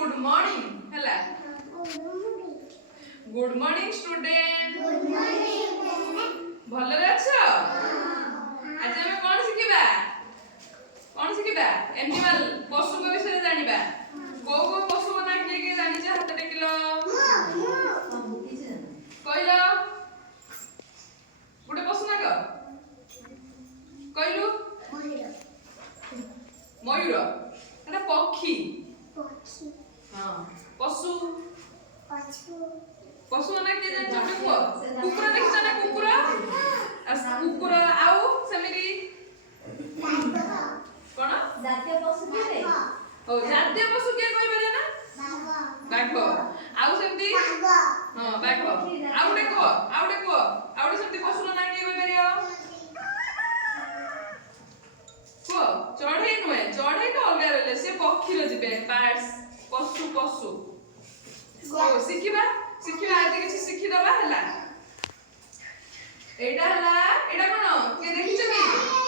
good morning हला good morning student भल रे अछो आज हम कोन सिखिबा एनिमल पशु के विषय जानिबा को पशु ना के जानि छ हाथ टेकिलो कहलो गुटे पशु ना को कहलु मयूर एटा पक्षी हां पशु पशु ना के जानि छ कुकुर देखछ ना कुकुर कुकुर आउ सेमिति कोन जातीय पशु के ओ जातीय पशु के कोइ बले ना बाघ आउ सेमिति हां बाघ आउडे को आउडे सेमिति पशु ना के कोइ बलियो को चढ़ई नुए चढ़ई तो अलगा रहले से पक्षी रो जिबे पार्ट्स पशु पशु को सिखिबा आज किछि सिखि दबा हला एटा कोन के देखिछ कि